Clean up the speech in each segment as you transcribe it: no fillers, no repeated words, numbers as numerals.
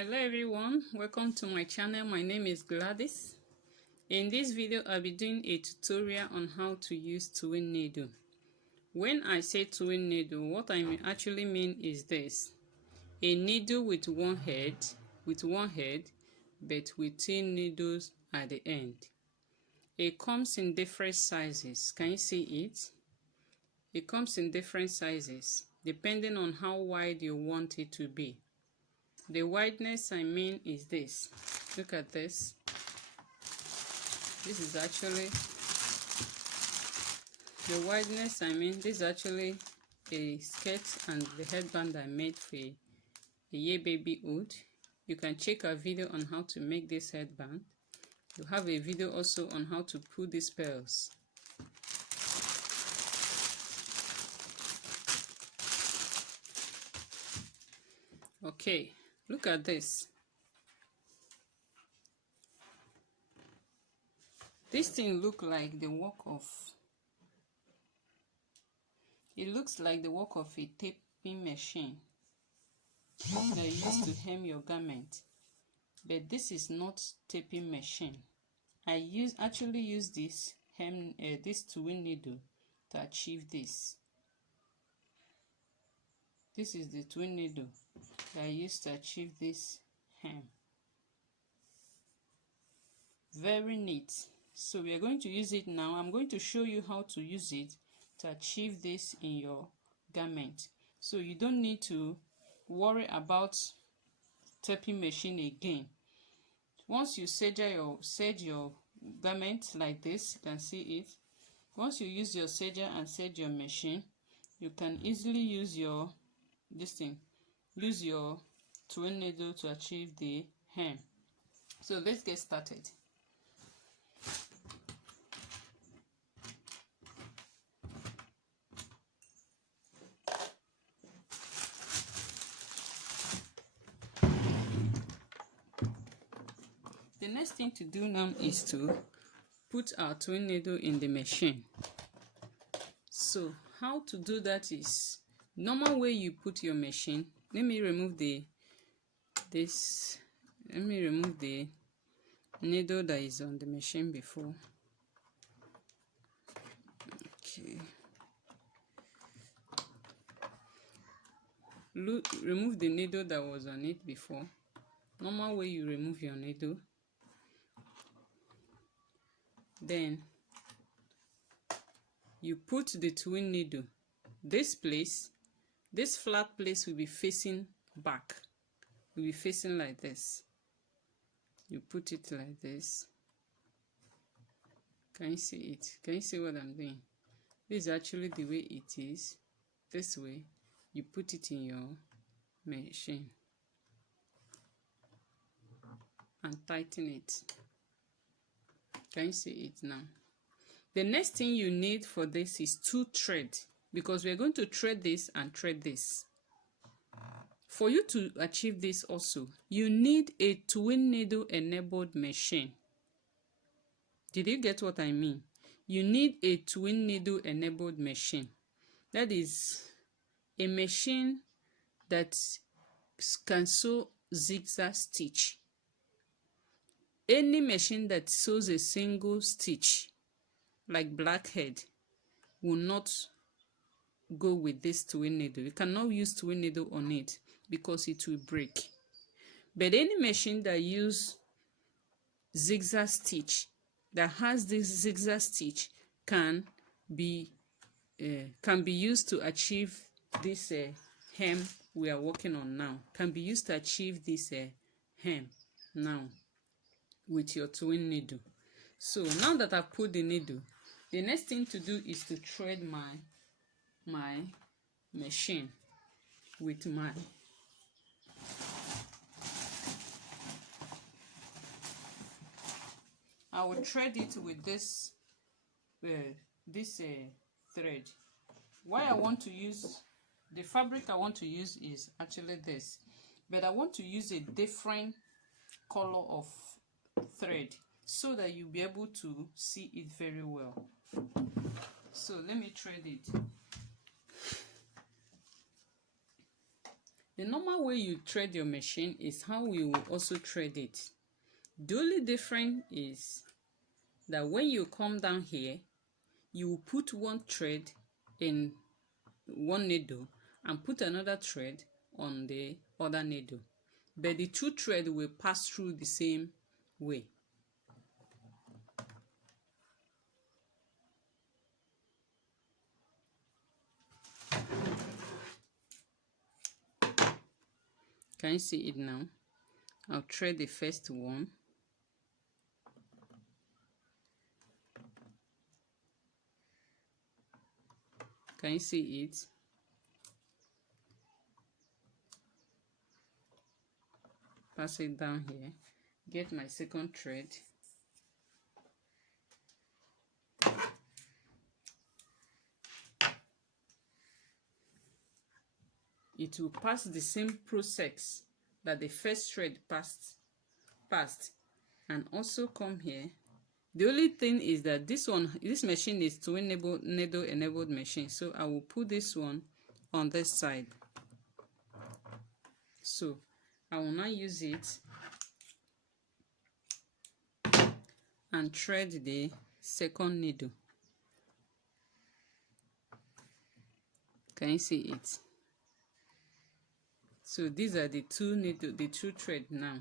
Hello everyone, welcome to my channel. My name is Gladyn. In this video I'll be doing a tutorial on how to use twin needle. When I say twin needle, what I actually mean is this: a needle with one head but with two needles at the end. It comes in different sizes. Can you see it? It comes in different sizes depending on how wide you want it to be. The wideness I mean is this. Look at this. This is actually the wideness I mean. This is actually a skirt and the headband I made for a year babyhood. You can check a video on how to make this headband. You have a video also on how to put these pearls. Okay, look at this. This thing looks like the work of a taping machine that you use to hem your garment. But this is not taping machine. I actually use this twin needle to achieve this. This is the twin needle that I used to achieve this hem. Very neat. So we are going to use it now. I'm going to show you how to use it to achieve this in your garment. So you don't need to worry about taping machine again. Once you serge your garment like this, you can see it. Once you use your serger and serge your machine, you can easily use your twin needle to achieve the hem. So let's get started. The next thing to do now is to put our twin needle in the machine. So how to do that is normal way you put your machine. Let me remove the needle that is on the machine before. Okay. Remove the needle that was on it before. Normal way you remove your needle. Then you put the twin needle. This flat place will be facing back. Will be facing like this. You put it like this. Can you see it? Can you see what I'm doing? This is actually the way it is. This way, you put it in your machine and tighten it. Can you see it now? The next thing you need for this is two threads, because we're going to thread this and thread this. For you to achieve this also, you need a twin needle enabled machine. Did you get what I mean? You need a twin needle enabled machine. That is a machine that can sew zigzag stitch. Any machine that sews a single stitch, like blackhead, will not go with this twin needle. You cannot use twin needle on it because it will break. But any machine that use zigzag stitch, that has this zigzag stitch, can be used to achieve this hem we are working on now. Can be used to achieve this hem now with your twin needle. So now that I've put the needle, the next thing to do is to thread my machine with my I will thread it with this thread. Why I want to use the fabric I want to use is actually this, but I want to use a different color of thread so that you'll be able to see it very well. So let me thread it. The normal way you thread your machine is how we will also thread it. The only difference is that when you come down here, you will put one thread in one needle and put another thread on the other needle, but the two threads will pass through the same way. Can you see it now? I'll thread the first one. Can you see it? Pass it down here. Get my second thread. It will pass the same process that the first thread passed, and also come here. The only thing is that this machine is twin needle enabled machine, so I will put this one on this side. So I will now use it and thread the second needle. Can you see it? So these are the two threads now.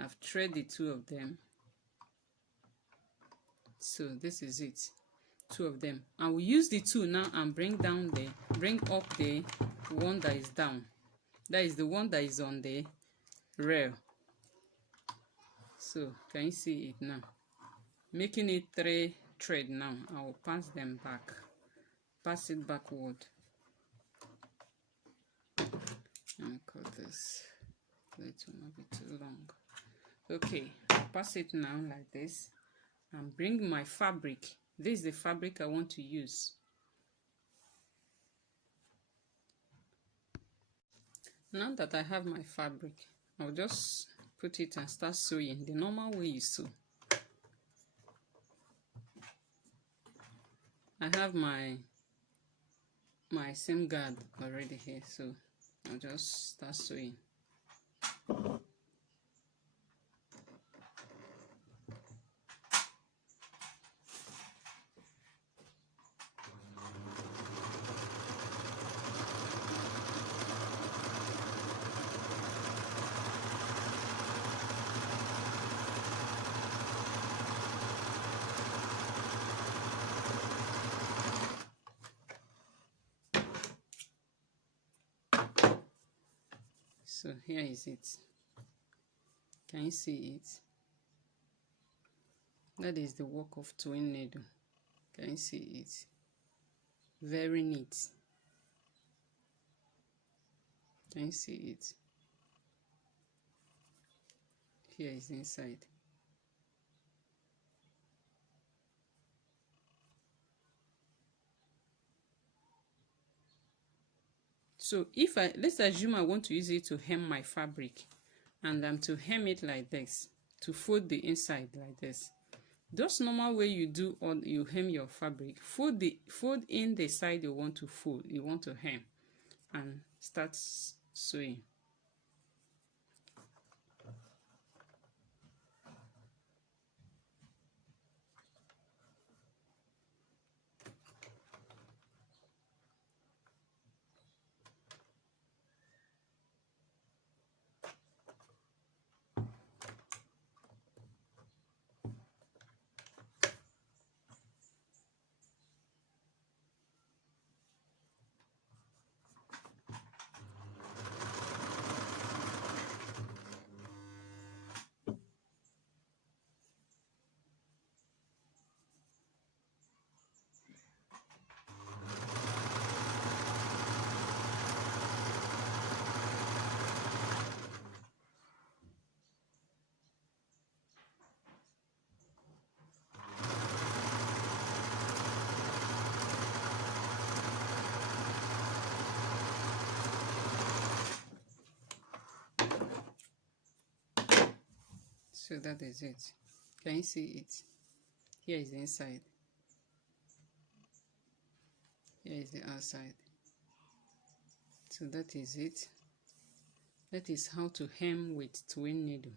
I've threaded the two of them. So this is it, two of them. I will use the two now and bring up the one that is down. That is the one that is on the rail. So can you see it now? Making it 3 threads now. I will pass them back. Pass it backward. And cut this. It will not be too long. Okay, pass it now like this. And bring my fabric. This is the fabric I want to use. Now that I have my fabric, I'll just put it and start sewing the normal way you sew. I have my seam guard already here, so I'll just start sewing. So here is it. Can you see it? That is the work of twin needle. Can you see it? Very neat. Can you see it? Here is inside. So if let's assume I want to use it to hem my fabric, and I'm to hem it like this, to fold the inside like this. Just normal way you do, or you hem your fabric, fold in the side you want to hem, and start sewing. So that is it. Can you see it? Here is the inside. Here is the outside. So that is it. That is how to hem with twin needle.